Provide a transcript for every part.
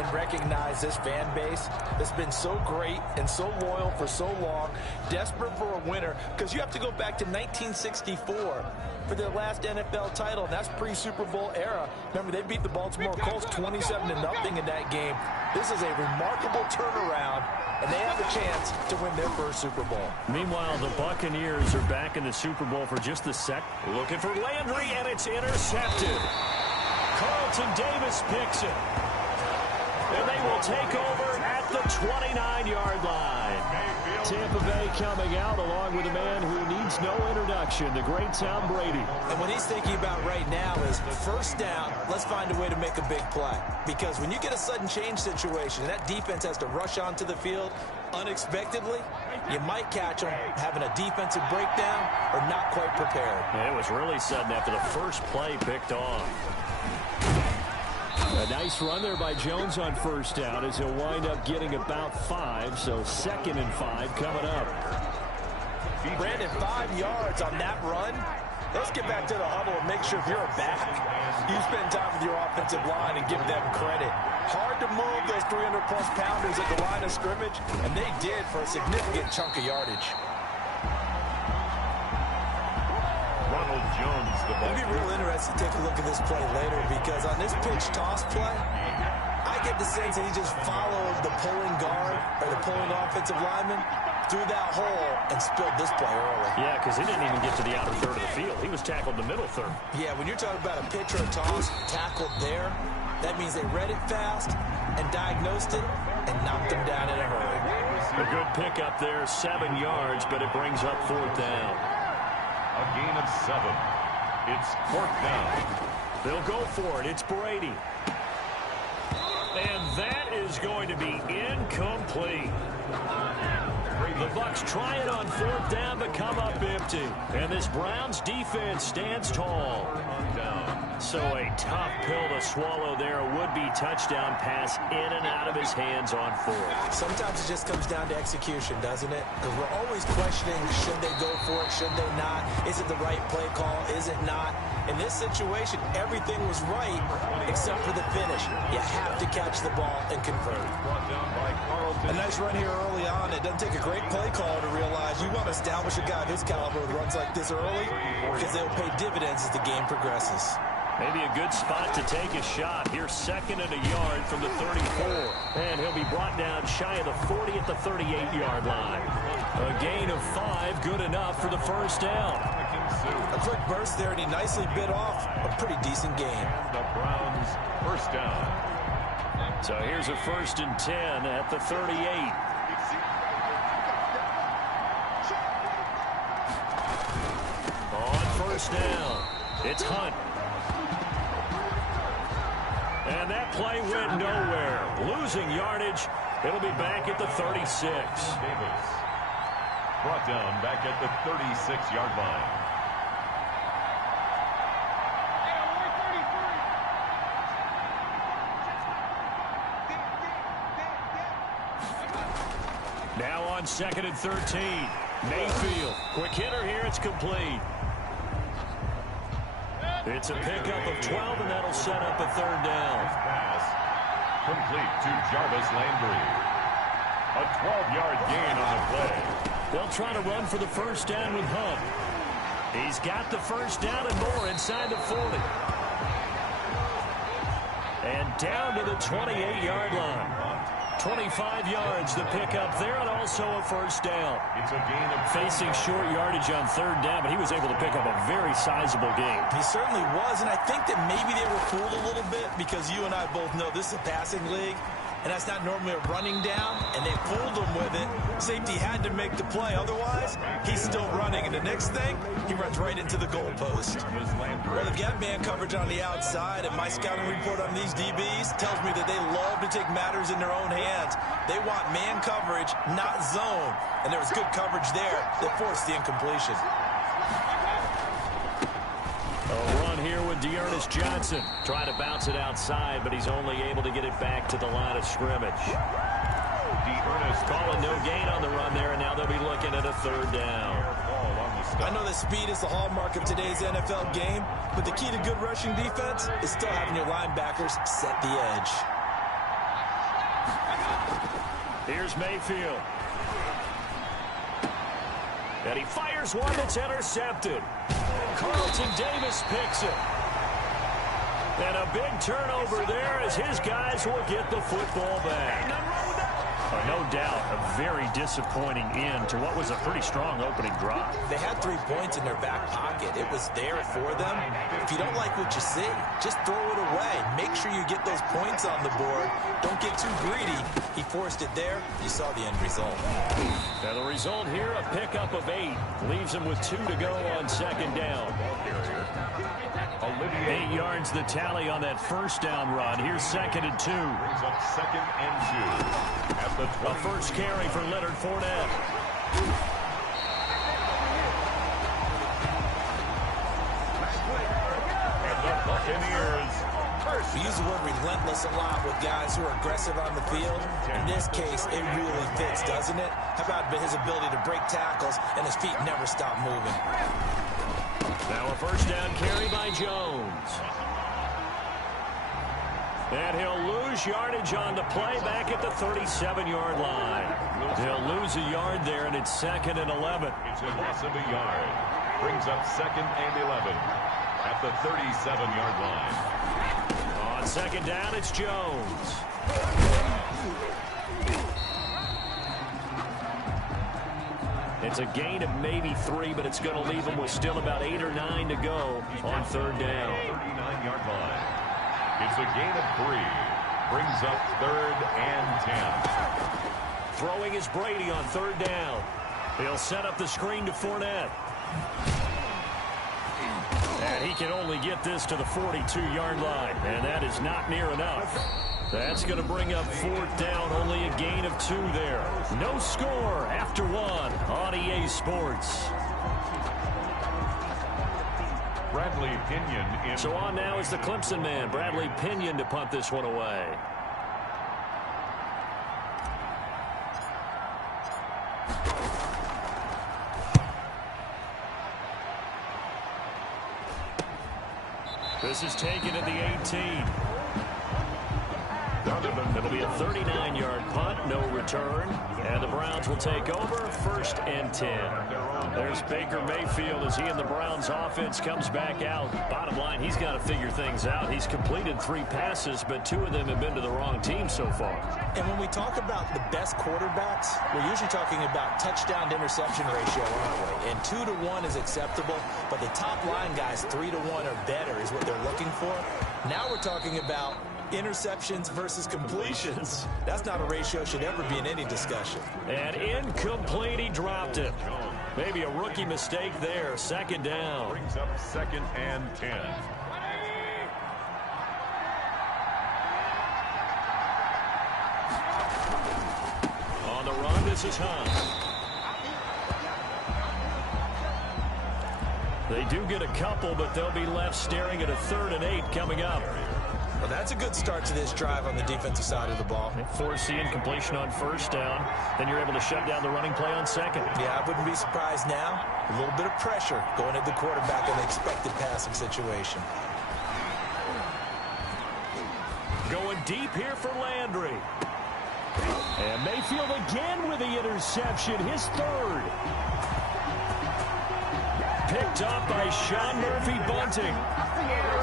and recognize this fan base that's been so great and so loyal for so long, desperate for a winner, because you have to go back to 1964 for their last NFL title, and that's pre-Super Bowl era. Remember, they beat the Baltimore Colts 27-0 in that game. This is a remarkable turnaround, and they have a chance to win their first Super Bowl. Meanwhile, the Buccaneers are back in the Super Bowl for just a sec. Looking for Landry, and it's intercepted. Carlton Davis picks it. And they will take over at the 29-yard line. Tampa Bay coming out along with a man who needs no introduction, the great Tom Brady. And what he's thinking about right now is first down, let's find a way to make a big play. Because when you get a sudden change situation, that defense has to rush onto the field unexpectedly, you might catch them having a defensive breakdown or not quite prepared. Yeah, it was really sudden after the first play picked off. A nice run there by Jones on first down as he'll wind up getting about 5, so 2nd and 5 coming up. Brandon, 5 yards on that run. Let's get back to the huddle and make sure if you're a back, you spend time with your offensive line and give them credit. Hard to move those 300-plus pounders at the line of scrimmage, and they did for a significant chunk of yardage. Jones, it'll be real interesting to take a look at this play later, because on this pitch toss play, I get the sense that he just followed the pulling guard or the pulling offensive lineman through that hole and spilled this play early. Yeah, because he didn't even get to the outer third of the field. He was tackled in the middle third. Yeah, when you're talking about a pitch or a toss tackled there, that means they read it fast and diagnosed it and knocked him down in a hurry. A good pickup there, 7 yards, but it brings up 4th down. A gain of 7. It's 4th down. They'll go for it. It's Brady. And that is going to be incomplete. The Bucs try it on 4th down, but come up empty. And this Browns defense stands tall. So a tough pill to swallow there. A would-be touchdown pass in and out of his hands on 4th. Sometimes it just comes down to execution, doesn't it? Because we're always questioning, should they go for it, should they not? Is it the right play call? Is it not? In this situation, everything was right except for the finish. You have to catch the ball and convert. A nice run here early on. It doesn't take a great play call to realize you want to establish a guy of his caliber with runs like this early, because they'll pay dividends as the game progresses. Maybe a good spot to take a shot. Here's 2nd and a yard from the 34. And he'll be brought down shy of the 40 at the 38-yard line. A gain of 5, good enough for the first down. A quick burst there, and he nicely bit off a pretty decent gain. The Browns first down. So here's a 1st and 10 at the 38. On first down, it's Hunt. And that play went nowhere. Losing yardage. It'll be back at the 36. Davis brought down back at the 36-yard line. Now on 2nd and 13. Mayfield. Quick hitter here. It's complete. It's a pickup of 12, and that'll set up a 3rd down. Pass complete to Jarvis Landry. A 12-yard gain on the play. They'll try to run for the first down with Hunt. He's got the first down and more inside the 40. And down to the 28-yard line. 25 yards to pick up there, and also a first down. It's a gain of facing short yardage on 3rd down, but he was able to pick up a very sizable gain. He certainly was, and I think that maybe they were fooled a little bit, because you and I both know this is a passing league, and that's not normally a running down, and they fooled him with it. Safety had to make the play. Otherwise, he's still running, and the next thing, he runs right into the goalpost. Well, they've got man coverage on the outside, and my scouting report on these DBs tells me that they love to take matters in their own hands. They want man coverage, not zone, and there was good coverage there that forced the incompletion. A run here with Dearness Johnson. Trying to bounce it outside, but he's only able to get it back to the line of scrimmage. Dearness calling no gain on the run there, and now they'll be looking at a 3rd down. I know that speed is the hallmark of today's NFL game, but the key to good rushing defense is still having your linebackers set the edge. Here's Mayfield. And he fires one that's intercepted. Carlton Davis picks it. And a big turnover there as his guys will get the football back. No doubt, a very disappointing end to what was a pretty strong opening drive. They had 3 points in their back pocket. It was there for them. If you don't like what you see, just throw it away. Make sure you get those points on the board. Don't get too greedy. He forced it there. You saw the end result. Now the result here, a pickup of 8. Leaves him with 2 to go on second down. 8 yards the tally on that first down run. Here's second and 2. Brings up second and 2. At the 20. A first carry for Leonard Fournette. And the Buccaneers. We use the word relentless a lot with guys who are aggressive on the field. In this case, it really fits, doesn't it? How about his ability to break tackles and his feet never stop moving? Now a first down carry by Jones. And he'll lose yardage on the play back at the 37-yard line. He'll lose a yard there, and it's second and 11. It's a loss of a yard. Brings up second and 11 at the 37-yard line. On second down, it's Jones. It's a gain of maybe 3, but it's going to leave him with still about 8 or 9 to go on third down. 39-yard line. It's a gain of 3. Brings up third and 10. Throwing is Brady on third down. He'll set up the screen to Fournette. And he can only get this to the 42-yard line, and that is not near enough. That's going to bring up fourth down, only a gain of 2 there. No score after 1 on EA Sports. Bradley Pinion in. So on now is the Clemson man, Bradley Pinion, to punt this one away. This is taken at the 18. It'll be a 39-yard punt, no return. And the Browns will take over, first and 10. There's Baker Mayfield as he and the Browns offense comes back out. Bottom line, he's got to figure things out. He's completed 3 passes, but 2 of them have been to the wrong team so far. And when we talk about the best quarterbacks, we're usually talking about touchdown to interception ratio, aren't we? And 2 to 1 is acceptable, but the top line guys 3 to 1 or better is what they're looking for. Now we're talking about interceptions versus completions. That's not a ratio should ever be in any discussion. And incomplete, he dropped it. Maybe a rookie mistake there. Second down. Brings up second and 10. On the run, this is Hunt. They do get a couple, but they'll be left staring at a 3rd and 8 coming up. Well, that's a good start to this drive on the defensive side of the ball. Force the incompletion on first down. Then you're able to shut down the running play on second. Yeah, I wouldn't be surprised now. A little bit of pressure going at the quarterback in the expected passing situation. Going deep here for Landry. And Mayfield again with the interception, his 3rd. Picked up by Sean Murphy-Bunting.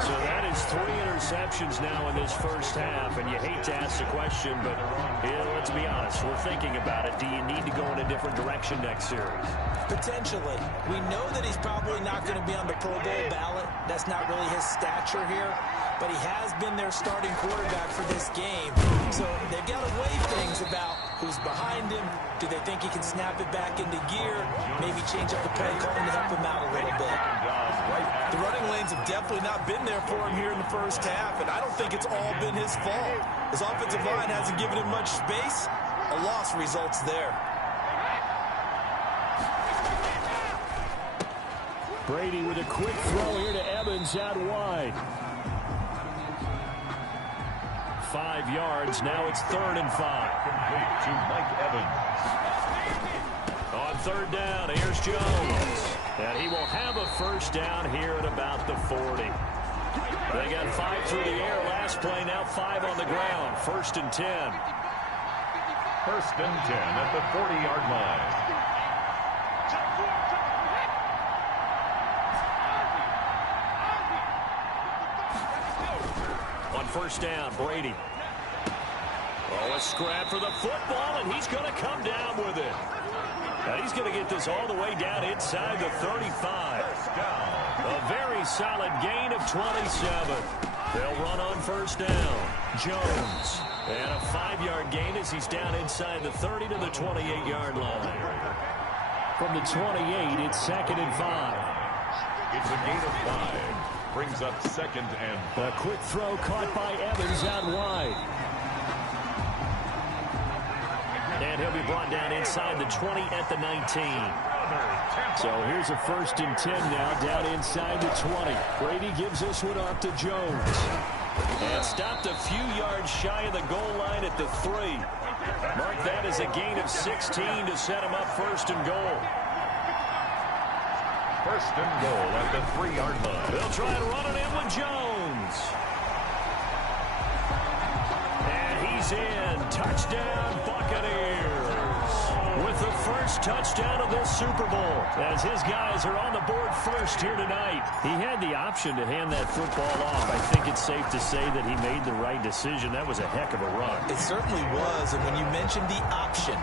So that is 3 interceptions now in this first half, and you hate to ask the question, but let's be honest, we're thinking about it. Do you need to go in a different direction next series? Potentially. We know that he's probably not going to be on the Pro Bowl ballot. That's not really his stature here, but he has been their starting quarterback for this game. So they've got to weigh things about who's behind him. Do they think he can snap it back into gear? Maybe change up the play calling to help him out a little bit. The running lanes have definitely not been there for him here in the first half, and I don't think it's all been his fault. His offensive line hasn't given him much space. A loss results there. Brady with a quick throw here to Evans out wide. 5 yards. Now it's 3rd and 5. Complete to Mike Evans. On third down, here's Jones. And he will have a first down here at about the 40. They got 5 through the air last play, now 5 on the ground. 1st and 10. First and 10 at the 40-yard line. On first down, Brady. Oh, a scrap for the football, and he's going to come down with it. And he's going to get this all the way down inside the 35. A very solid gain of 27. They'll run on first down. Jones. And a 5-yard gain as he's down inside the 30 to the 28-yard line. From the 28, it's second and 5. It's a gain of 5. Brings up second and 5. A quick throw caught by Evans out wide. And he'll be brought down inside the 20 at the 19. So here's a first and 10 now down inside the 20. Brady gives this one off to Jones. And stopped a few yards shy of the goal line at the 3. Mark that as a gain of 16 to set him up first and goal. First and goal at the 3-yard line. They'll try and run it in with Jones. And he's in. Touchdown, Buccaneers. With the first touchdown of this Super Bowl, as his guys are on the board first here tonight. He had the option to hand that football off. I think it's safe to say that he made the right decision. That was a heck of a run. It certainly was, and when you mentioned the option,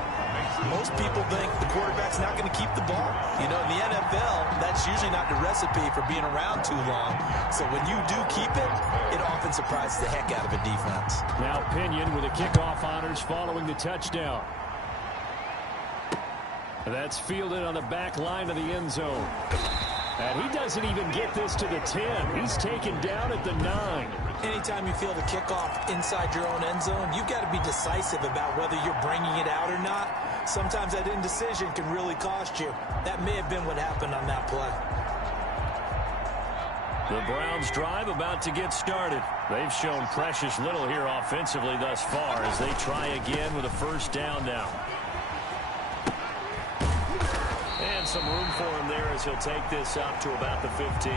most people think the quarterback's not going to keep the ball. You know, in the NFL, that's usually not the recipe for being around too long. So when you do keep it, it often surprises the heck out of a defense. Now Pinion with the kickoff honors following the touchdown. That's fielded on the back line of the end zone. And he doesn't even get this to the 10. He's taken down at the 9. Anytime you feel the kickoff inside your own end zone, you've got to be decisive about whether you're bringing it out or not. Sometimes that indecision can really cost you. That may have been what happened on that play. The Browns drive about to get started. They've shown precious little here offensively thus far as they try again with a first down now. And some room for him there as he'll take this up to about the 15.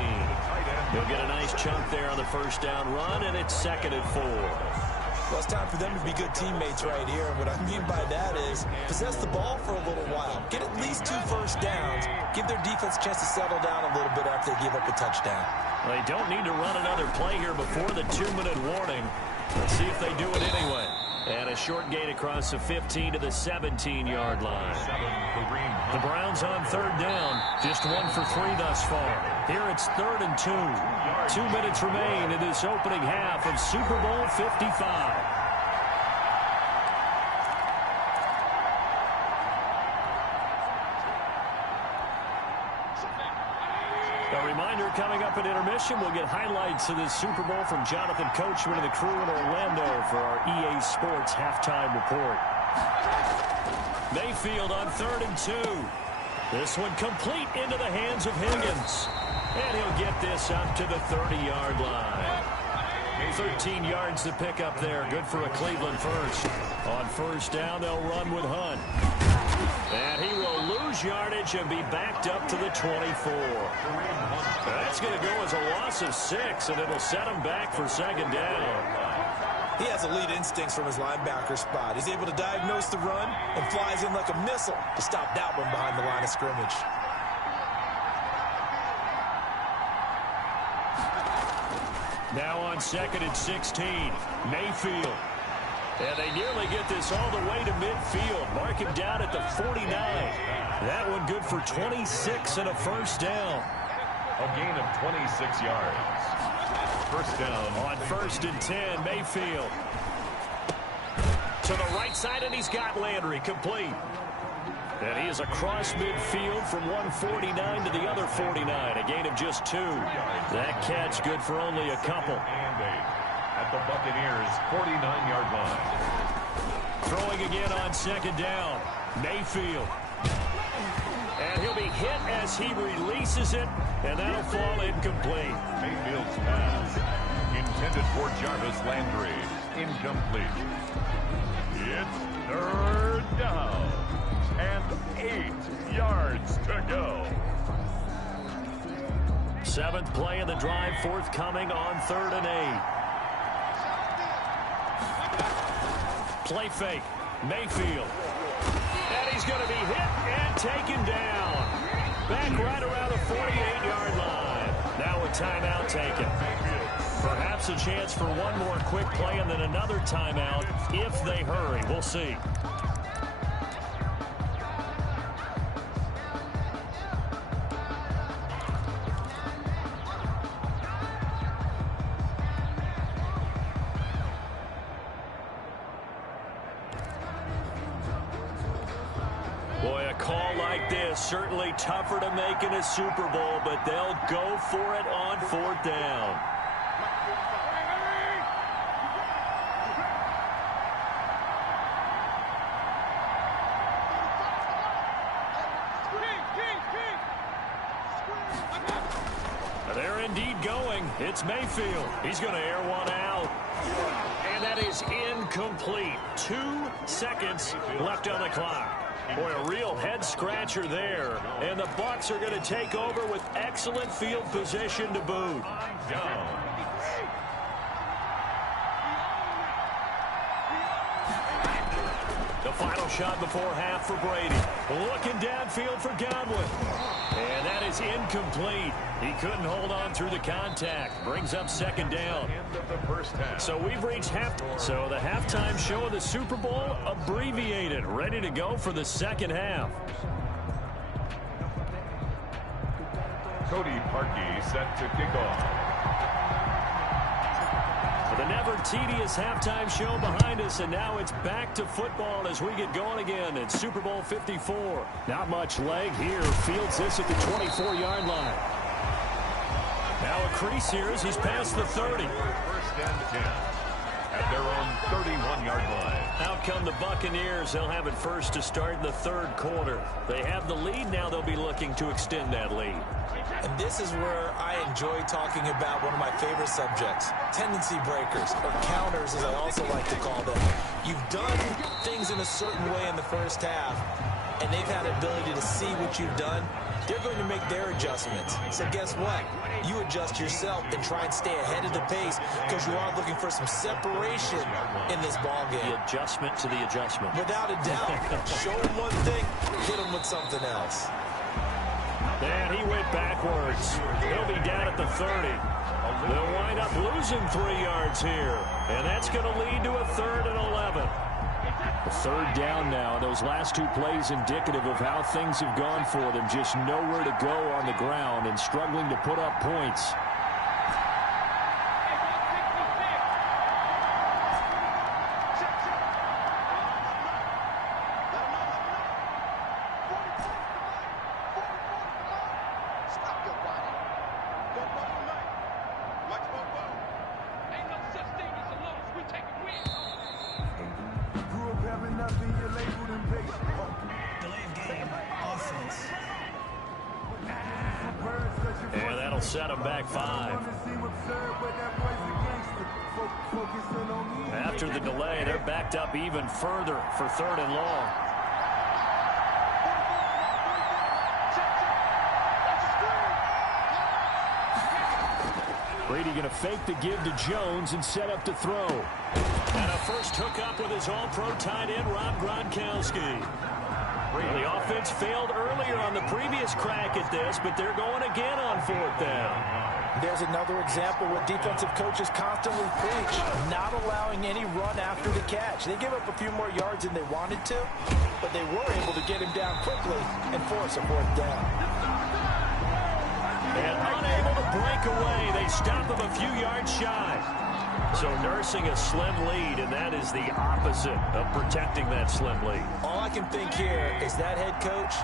He'll get a nice chunk there on the first down run, and it's second and 4. Well, it's time for them to be good teammates right here. And what I mean by that is possess the ball for a little while. Get at least 2 first downs. Give their defense a chance to settle down a little bit after they give up a touchdown. They don't need to run another play here before the 2-minute warning. Let's see if they do it anyway. And a short gain across the 15 to the 17-yard line. The Browns on third down. Just 1 for 3 thus far. Here it's 3rd and 2. 2 minutes remain in this opening half of Super Bowl 55. A reminder, coming up at intermission, we'll get highlights of this Super Bowl from Jonathan Coachman and the crew in Orlando for our EA Sports halftime report. Mayfield on 3rd and 2. This one complete into the hands of Higgins. And he'll get this up to the 30-yard line. 13 yards to pick up there. Good for a Cleveland first. On first down, they'll run with Hunt. And he will lose yardage and be backed up to the 24. That's going to go as a loss of 6, and it'll set him back for second down. He has elite instincts from his linebacker spot. He's able to diagnose the run and flies in like a missile to stop that one behind the line of scrimmage. Now on 2nd and 16, Mayfield. And they nearly get this all the way to midfield. Mark him down at the 49. That one good for 26 and a first down. A gain of 26 yards. First down. On 1st and 10, Mayfield. To the right side, and he's got Landry complete. And he is across midfield from 149 to the other 49. A gain of just 2. That catch good for only a couple. At the Buccaneers' 49-yard line. Throwing again on 2nd down. Mayfield. And he'll be hit as he releases it, and that'll fall incomplete. Mayfield's pass intended for Jarvis Landry. Incomplete. It's 3rd down and 8 yards to go. 7th play of the drive forthcoming on 3rd and 8. Play fake. Mayfield. And he's going to be hit and taken down. Back right around the 48-yard line. Now a timeout taken. Perhaps a chance for one more quick play and then another timeout if they hurry. We'll see. Boy, a call like this, certainly tougher to make in a Super Bowl, but they'll go for it on 4th down. They're indeed going. It's Mayfield. He's going to air one out. And that is incomplete. 2 seconds left on the clock. Boy, a real head-scratcher there. And the Bucs are going to take over with excellent field position to boot. The final shot before half for Brady. Looking downfield for Godwin. And that is incomplete. He couldn't hold on through the contact. Brings up 2nd down. So we've reached half. So the halftime show of the Super Bowl abbreviated. Ready to go for the 2nd half. Cody Parkey set to kick off. The never-tedious halftime show behind us, and now it's back to football as we get going again in Super Bowl 54. Not much leg here. Fields this at the 24-yard line. Now a crease here as he's past the 30. 1st and 10 at their own 31-yard line. Out come the Buccaneers. They'll have it first to start in the 3rd quarter. They have the lead. Now they'll be looking to extend that lead. And this is where I enjoy talking about one of my favorite subjects, tendency breakers, or counters as I also like to call them. You've done things in a certain way in the first half, and they've had the ability to see what you've done. They're going to make their adjustments. So guess what? You adjust yourself and try and stay ahead of the pace because you are looking for some separation in this ball game. The adjustment to the adjustment. Without a doubt. Show them one thing, hit them with something else. And he went backwards. He'll be down at the 30. They'll wind up losing 3 yards here. And that's going to lead to a 3rd and 11. A 3rd down now. Those last 2 plays indicative of how things have gone for them. Just nowhere to go on the ground and struggling to put up points. And that'll set them back 5. After the delay, they're backed up even further for 3rd and long. Brady going to fake the give to Jones and set up to throw. And a first hookup with his all-pro tight end, Rob Gronkowski. The offense failed earlier on the previous crack at this, but they're going again on 4th down. There's another example what defensive coaches constantly preach, not allowing any run after the catch. They give up a few more yards than they wanted to, but they were able to get him down quickly and force a 4th down. And unable to break away, they stop him a few yards shy. So nursing a slim lead, and that is the opposite of protecting that slim lead. All I can think here is that head coach,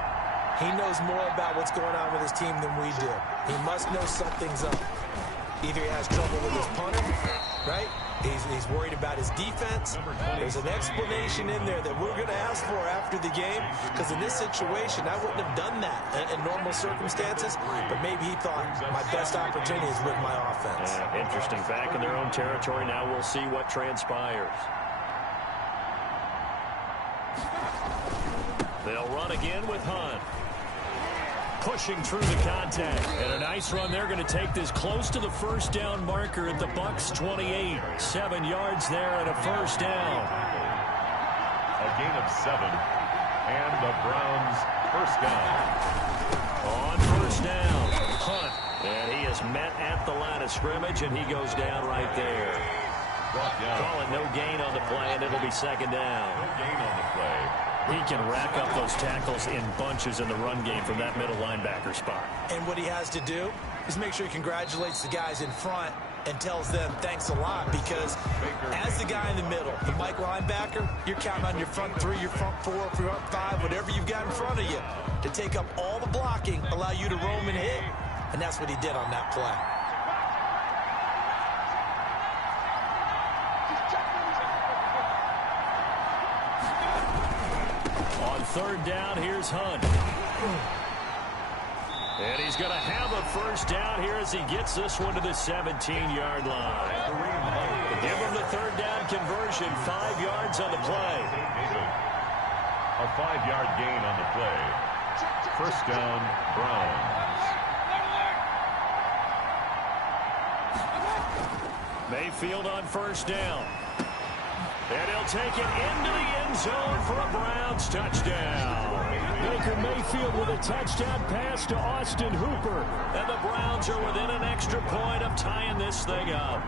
he knows more about what's going on with his team than we do. He must know something's up. Either he has trouble with his punter, right? He's worried about his defense. There's an explanation in there that we're going to ask for after the game, because in this situation, I wouldn't have done that in normal circumstances, but maybe he thought my best opportunity is with my offense. Interesting. Back in their own territory now. We'll see what transpires. They'll run again with Hunt. Pushing through the contact. And a nice run. They're going to take this close to the 1st down marker at the Bucs 28. 7 yards there and a 1st down. A gain of 7. And the Browns first down. On first down, Hunt. And he is met at the line of scrimmage, and he goes down right there. Call it no gain on the play, and it'll be second down. No gain on the play. He can rack up those tackles in bunches in the run game from that middle linebacker spot. And what he has to do is make sure he congratulates the guys in front and tells them thanks a lot, because as the guy in the middle, the Mike linebacker, you're counting on your front 3, your front 4, your front 5, whatever you've got in front of you to take up all the blocking, allow you to roam and hit. And that's what he did on that play. On third down, here's Hunt. And he's going to have a first down here as he gets this one to the 17-yard line. Give him the third down conversion, 5 yards on the play. A 5-yard gain on the play. First down, Browns. Mayfield on first down. And he'll take it into the end zone for a Browns touchdown. Baker Mayfield with a touchdown pass to Austin Hooper. And the Browns are within an extra point of tying this thing up.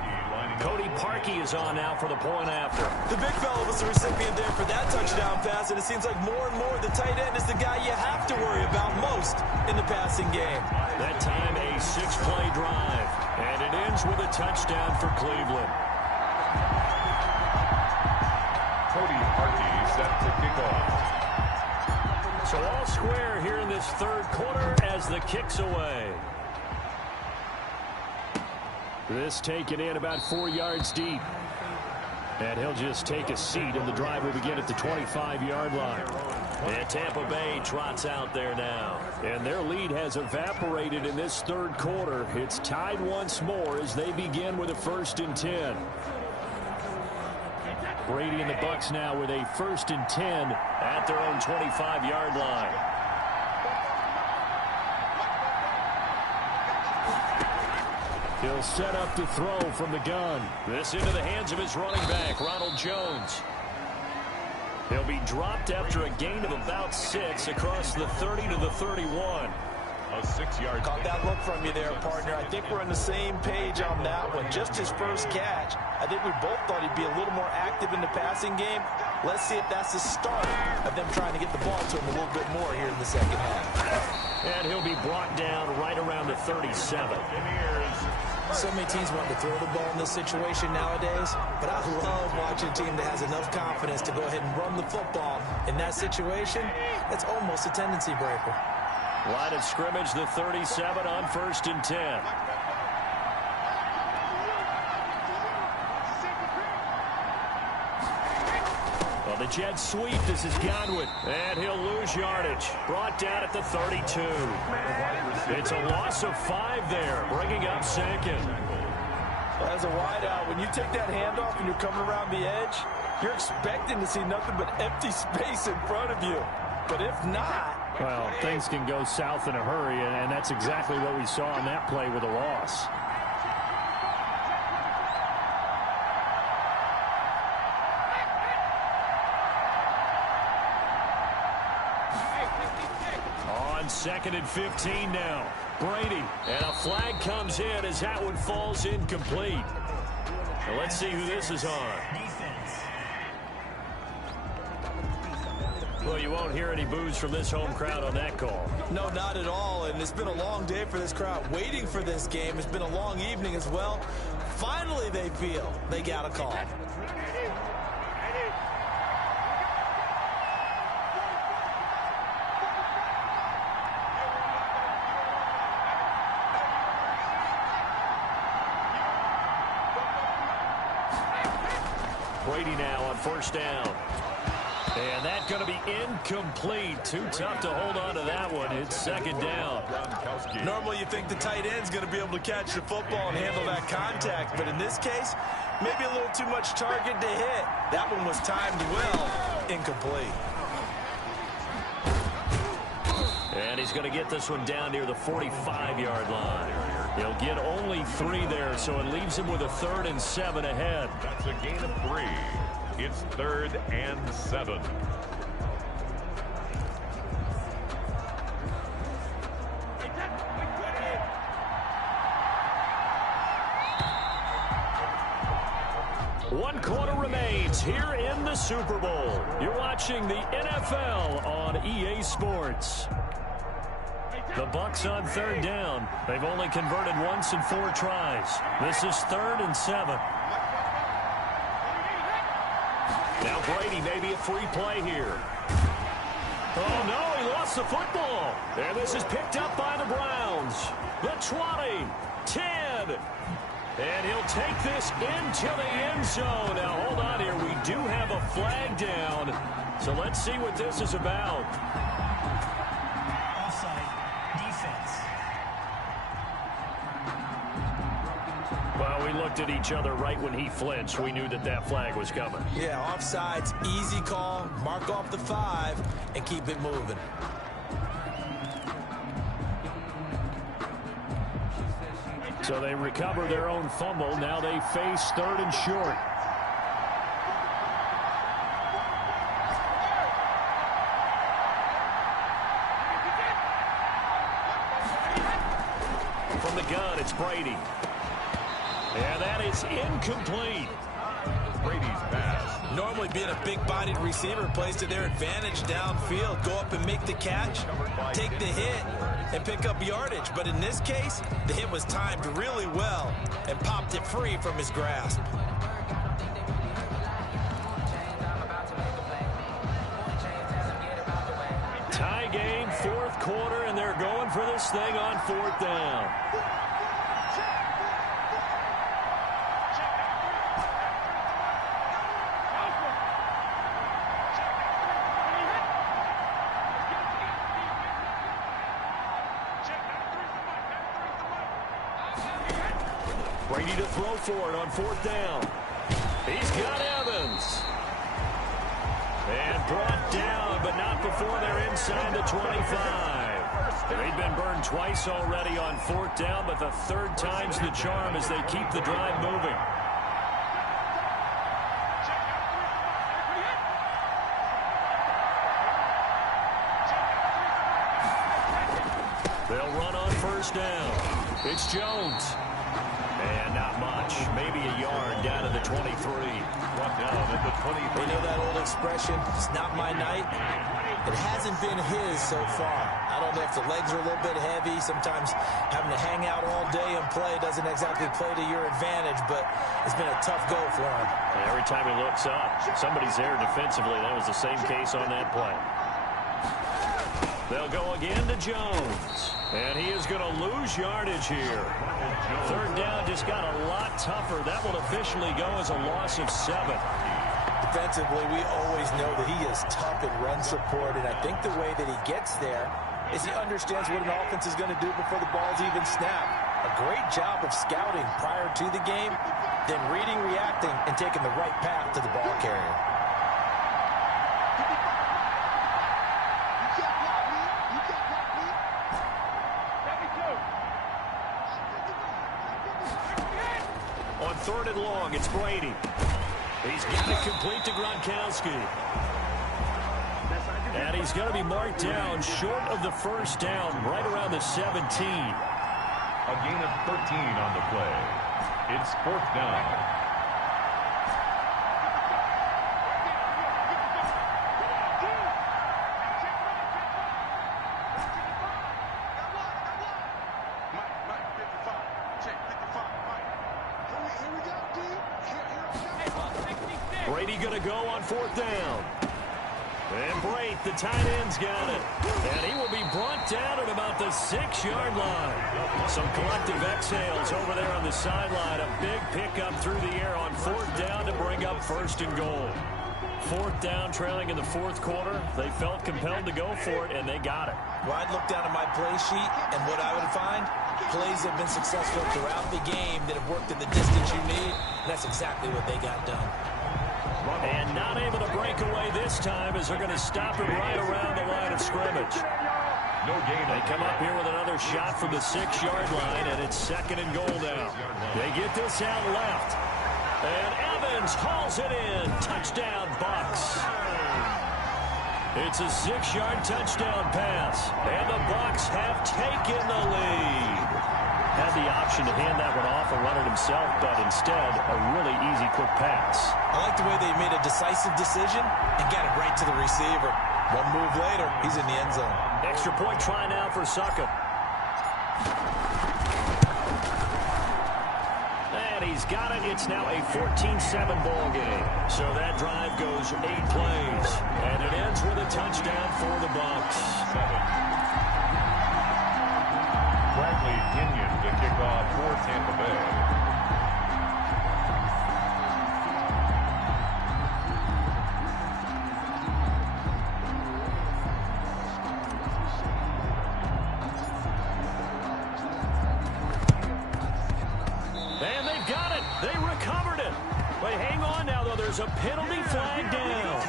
Cody Parkey is on now for the point after. The big fella was the recipient there for that touchdown pass, and it seems like more and more the tight end is the guy you have to worry about most in the passing game. That time a 6-play drive, and it ends with a touchdown for Cleveland. Cody Parkey set to kick off. So all square here in this third quarter as the kick's away. This taken in about 4 yards deep. And he'll just take a seat, and the drive will begin at the 25-yard line. And Tampa Bay trots out there now. And their lead has evaporated in this third quarter. It's tied once more as they begin with a 1st and 10. Brady and the Bucs now with a 1st and 10 at their own 25-yard line. He'll set up to throw from the gun. This into the hands of his running back, Ronald Jones. He'll be dropped after a gain of about 6 across the 30 to the 31. A 6-yard. Caught that look from you there, partner. I think we're on the same page on that one. Just his first catch. I think we both thought he'd be a little more active in the passing game. Let's see if that's the start of them trying to get the ball to him a little bit more here in the second half. And he'll be brought down right around the 37. So many teams want to throw the ball in this situation nowadays, but I love watching a team that has enough confidence to go ahead and run the football. In that situation, that's almost a tendency breaker. Line of scrimmage, the 37 on 1st and 10. Well, the jet sweep, this is Godwin, and he'll lose yardage. Brought down at the 32. It's a loss of 5 there, bringing up 2nd. As a wideout, when you take that handoff and you're coming around the edge, you're expecting to see nothing but empty space in front of you. But if not... Well, things can go south in a hurry, and that's exactly what we saw on that play with a loss. On 2nd and 15 now. Brady, and a flag comes in as that one falls incomplete. Now let's see who this is on. Well, you won't hear any boos from this home crowd on that call. No, not at all, and it's been a long day for this crowd waiting for this game. It's been a long evening as well. Finally, they feel they got a call. Brady now on 1st down. And that's going to be incomplete. Too tough to hold on to that one. It's 2nd down. Normally you think the tight end's going to be able to catch the football and handle that contact, but in this case, maybe a little too much target to hit. That one was timed well. Incomplete. And he's going to get this one down near the 45-yard line. He'll get only 3 there, so it leaves him with a 3rd and 7 ahead. That's a gain of 3. It's 3rd and 7. One quarter remains here in the Super Bowl. You're watching the NFL on EA Sports. The Bucs on 3rd down. They've only converted once in 4 tries. This is 3rd and 7. Now Brady, maybe a free play here. Oh, no, he lost the football. And this is picked up by the Browns. The 20, 10. And he'll take this into the end zone. Now, hold on here. We do have a flag down. So let's see what this is about. Offside defense. Well, we looked at each other right when he flinched. We knew that that flag was coming. Yeah, offsides, easy call. Mark off the 5 and keep it moving. So they recover their own fumble. Now they face 3rd and short. From the gun, it's Brady. And that is incomplete. Brady's pass. Normally being a big-bodied receiver plays to their advantage downfield. Go up and make the catch, take the hit, and pick up yardage. But in this case, the hit was timed really well and popped it free from his grasp. Tie game, 4th quarter, and they're going for this thing on 4th down. Brady to throw for it on 4th down. He's got Evans. And brought down, but not before they're inside the 25. They've been burned twice already on 4th down, but the 3rd time's the charm as they keep the drive moving. They'll run on 1st down. It's Jones. And not much. Maybe a yard down to the 23. Brought down at the 23. You know that old expression, it's not my night? It hasn't been his so far. I don't know if the legs are a little bit heavy. Sometimes having to hang out all day and play doesn't exactly play to your advantage, but it's been a tough go for him. And every time he looks up, somebody's there defensively. That was the same case on that play. They'll go again to Jones. And he is going to lose yardage here. 3rd down just got a lot tougher. That will officially go as a loss of 7. Defensively, we always know that he is tough in run support, and I think the way that he gets there is he understands what an offense is going to do before the ball's even snapped. A great job of scouting prior to the game, then reading, reacting, and taking the right path to the ball carrier. On 3rd and long, it's Brady. He's got it complete to Gronkowski. And he's going to be marked down short of the 1st down, right around the 17. A gain of 13 on the play. It's 4th down. Brady going to go on 4th down. And Brate, the tight end's got it. And he will be brought down at about the 6-yard line. Some collective exhales over there on the sideline. A big pickup through the air on 4th down to bring up 1st and goal. 4th down, trailing in the 4th quarter. They felt compelled to go for it, and they got it. Well, I'd look down at my play sheet, and what I would find, plays have been successful throughout the game that have worked in the distance you need. And that's exactly what they got done. And not able to break away this time as they're going to stop him right around the line of scrimmage. No gain. They come up here with another shot from the 6-yard line, and it's 2nd and goal now. They get this out left. And Evans hauls it in. Touchdown, Bucs. It's a 6-yard touchdown pass, and the Bucs have taken the lead. Had the option to hand that one off or run it himself, but instead, a really easy, quick pass. I like the way they made a decisive decision and got it right to the receiver. One move later, he's in the end zone. Extra point try now for Succop. And he's got it. It's now a 14-7 ball game. So that drive goes 8 plays. And it ends with a touchdown for the Bucs. Bradley Kenyon to kick off for Tampa Bay. There's a penalty flag down.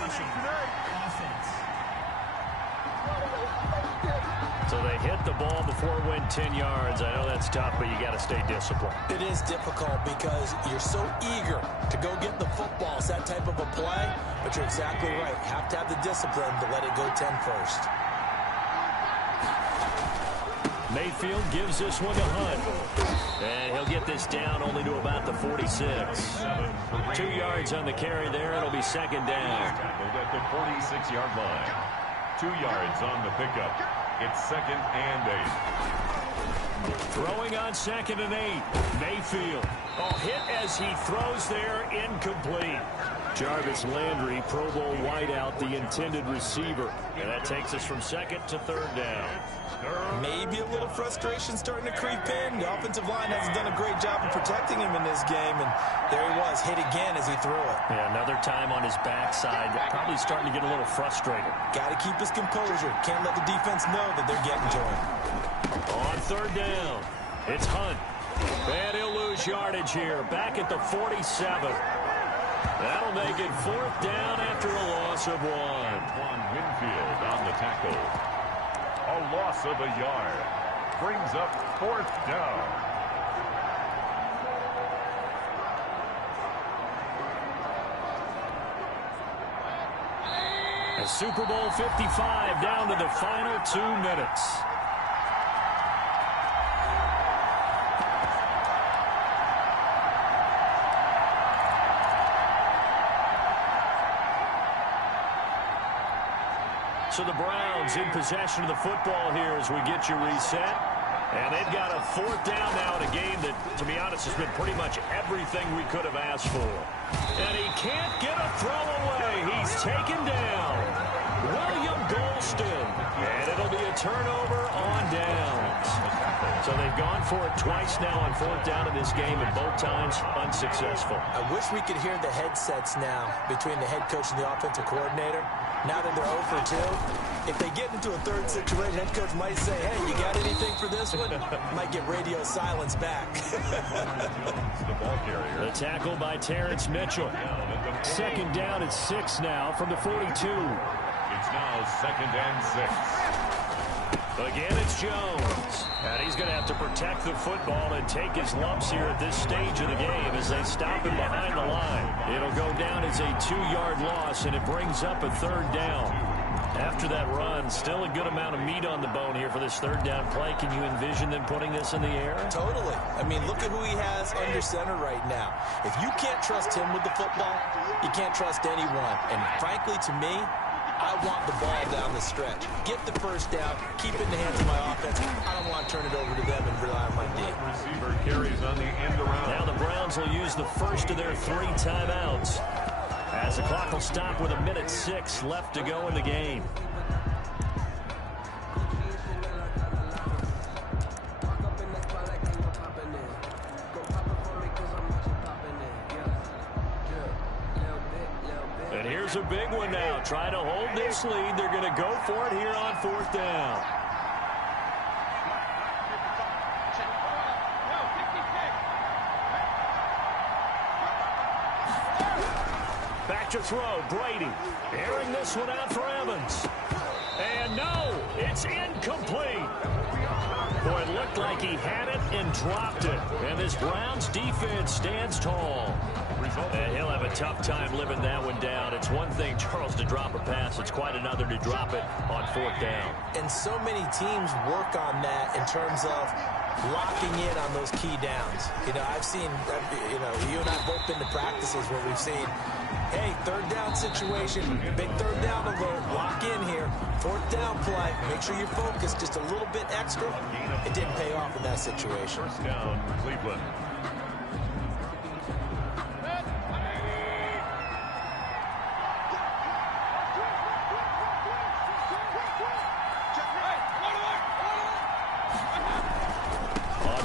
So they hit the ball before it went 10 yards. I know that's tough, but you got to stay disciplined. It is difficult because you're so eager to go get the football. It's that type of a play, but you're exactly right. You have to have the discipline to let it go 10 first. Mayfield gives this one to Hunt. And he'll get this down only to about the 46. 2 yards on the carry there. It'll be second down. Tackled at the 46-yard line. 2 yards on the pickup. It's second and 8. Throwing on second and 8. Mayfield. Oh, hit as he throws there. Incomplete. Jarvis Landry, Pro Bowl wideout, the intended receiver. And that takes us from second to third down. Maybe a little frustration starting to creep in. The offensive line hasn't done a great job of protecting him in this game, and there he was, hit again as he threw it. Yeah, another time on his backside, probably starting to get a little frustrated. Got to keep his composure. Can't let the defense know that they're getting to him. On third down, it's Hunt. And he'll lose yardage here, back at the 47. That'll make it fourth down after a loss of 1. Juan Winfield on the tackle. A loss of a yard. Brings up fourth down. A Super Bowl 55 down to the final 2 minutes. So the Browns in possession of the football here as we get you reset. And they've got a fourth down now in a game that, to be honest, has been pretty much everything we could have asked for. And he can't get a throw away. He's taken down. William Golston. And it'll be a turnover on downs. So they've gone for it twice now on fourth down in this game, and both times unsuccessful. I wish we could hear the headsets now between the head coach and the offensive coordinator. Now that they're 0 for 2, if they get into a third situation, head coach might say, hey, you got anything for this one? Might get radio silence back. The tackle by Terrence Mitchell. Second down at 6 now from the 42. It's now second and 6. Again, it's Jones. And he's going to have to protect the football and take his lumps here at this stage of the game as they stop him behind the line. It'll go down as a 2-yard loss, and it brings up a third down. After that run, still a good amount of meat on the bone here for this third down play. Can you envision them putting this in the air? Totally. I mean, look at who he has under center right now. If you can't trust him with the football, you can't trust anyone. And frankly, to me, I want the ball down the stretch. Get the first down, keep it in the hands of my offense. I don't want to turn it over to them and rely on my D. Receiver carries on the end around. Now the Browns will use the first of their 3 timeouts, as the clock will stop with 1:06 left to go in the game. And here's a big one now. Trying to hold this lead. They're going to go for it here on fourth down. Back to throw. Brady airing this one out for Evans. And no, it's incomplete. Boy, it looked like he had it and dropped it. And this Browns defense stands tall. And he'll have a tough time living that one down. It's one thing, Charles, to drop a pass. It's quite another to drop it on 4th down. And so many teams work on that in terms of locking in on those key downs. You know, I've seen, you and I both been to practices where we've seen, hey, 3rd down situation, big 3rd down alert, lock in here, 4th down play, make sure you're focused just a little bit extra. It didn't pay off in that situation. 1st down, Cleveland.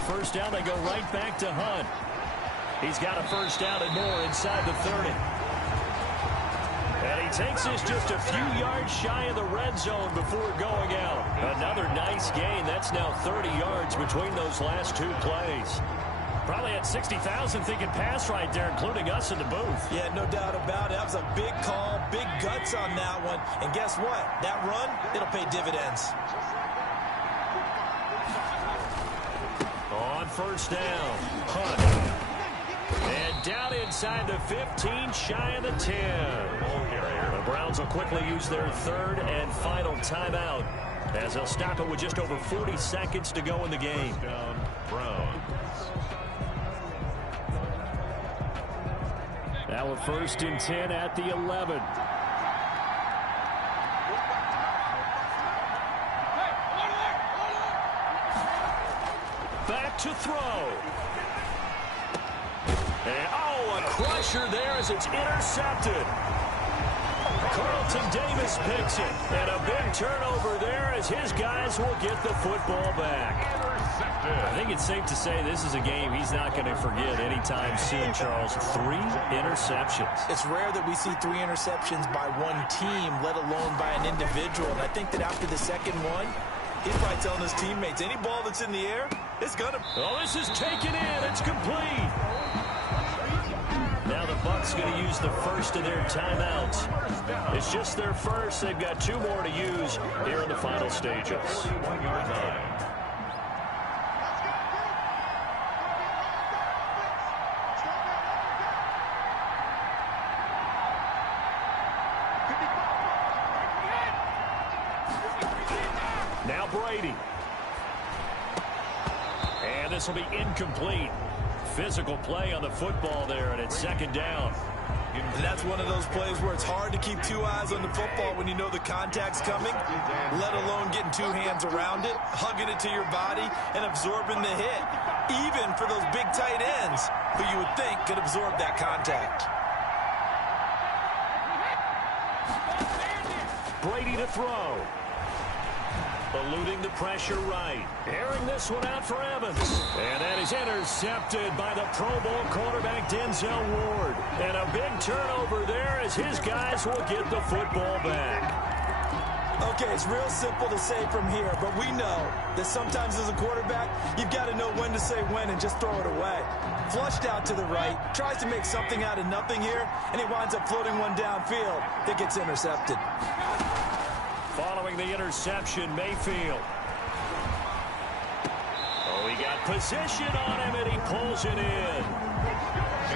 First down, they go right back to Hunt. He's got a 1st down and more inside the 30. And he takes this just a few yards shy of the red zone before going out. Another nice gain. That's now 30 yards between those last 2 plays. Probably had 60,000 thinking pass right there, including us in the booth. Yeah, no doubt about it. That was a big call, big guts on that one. And guess what? That run, it'll pay dividends. On 1st down, Hunt. And down inside the 15, shy of the 10. The Browns will quickly use their 3rd and final timeout as they'll stop it with just over 40 seconds to go in the game. Down, Browns. Now a 1st and 10 at the 11. Back to throw. And, a crusher there as it's intercepted. Carlton Davis picks it. And a big turnover there as his guys will get the football back. I think it's safe to say this is a game he's not going to forget anytime soon, Charles. 3 interceptions. It's rare that we see 3 interceptions by one team, let alone by an individual. And I think that after the second one, he's probably telling his teammates, any ball that's in the air, it's going to... Oh, this is taken in. It's complete. Now the Bucs going to use the first of their timeouts. It's just their first. They've got 2 more to use here in the final stages. 1-yard line. Now Brady. And this will be incomplete. Physical play on the football there, and it's 2nd down. And that's one of those plays where it's hard to keep 2 eyes on the football when you know the contact's coming, let alone getting 2 hands around it, hugging it to your body, and absorbing the hit, even for those big tight ends who you would think could absorb that contact. Brady to throw. Eluding the pressure right. Airing this one out for Evans. And that is intercepted by the Pro Bowl quarterback Denzel Ward. And a big turnover there as his guys will get the football back. Okay, it's real simple to say from here, but we know that sometimes as a quarterback, you've got to know when to say when and just throw it away. Flushed out to the right, tries to make something out of nothing here, and he winds up floating one downfield that gets intercepted. Following the interception, Mayfield. Oh, he got position on him, and he pulls it in.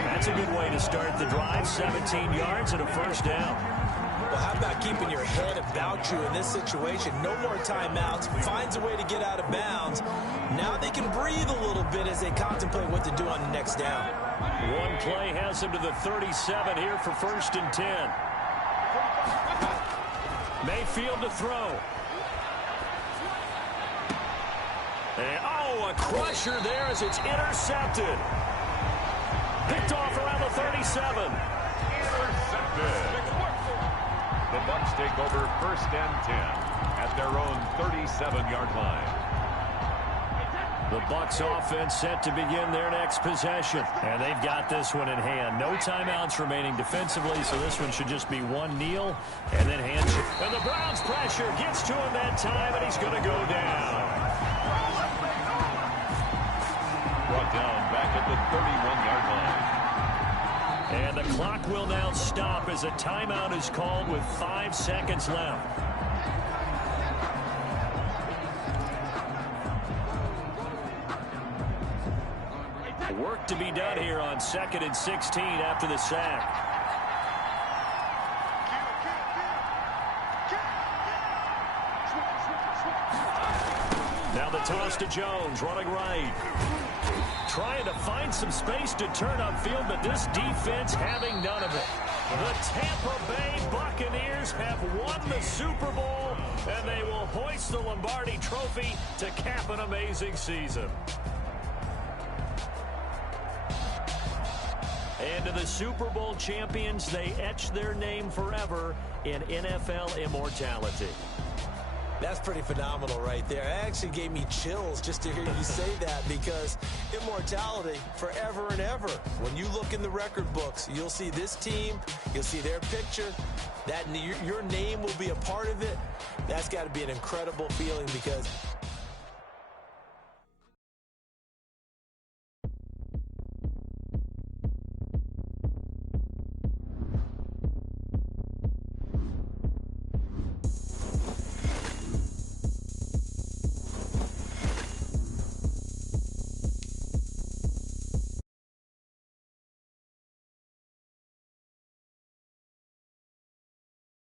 That's a good way to start the drive. 17 yards and a 1st down. Well, how about keeping your head about you in this situation? No more timeouts. Finds a way to get out of bounds. Now they can breathe a little bit as they contemplate what to do on the next down. One play has them to the 37 here for 1st and 10. Mayfield to throw. And, a crusher there as it's intercepted. Picked off around the 37. Intercepted. The Bucs take over 1st and 10 at their own 37-yard line. The Bucs offense set to begin their next possession. And they've got this one in hand. No timeouts remaining defensively, so this one should just be one kneel and then handshake. And the Browns pressure gets to him that time, and he's going to go down. Brought down back at the 31-yard line. And the clock will now stop as a timeout is called with 5 seconds left. Work to be done here on 2nd and 16 after the sack. Now the toss to Jones, running right. Trying to find some space to turn upfield, but this defense having none of it. The Tampa Bay Buccaneers have won the Super Bowl, and they will hoist the Lombardi Trophy to cap an amazing season. And to the Super Bowl champions, they etch their name forever in NFL immortality. That's pretty phenomenal right there. It actually gave me chills just to hear you say that, because immortality forever and ever. When you look in the record books, you'll see this team, you'll see their picture, that your name will be a part of it. That's got to be an incredible feeling, because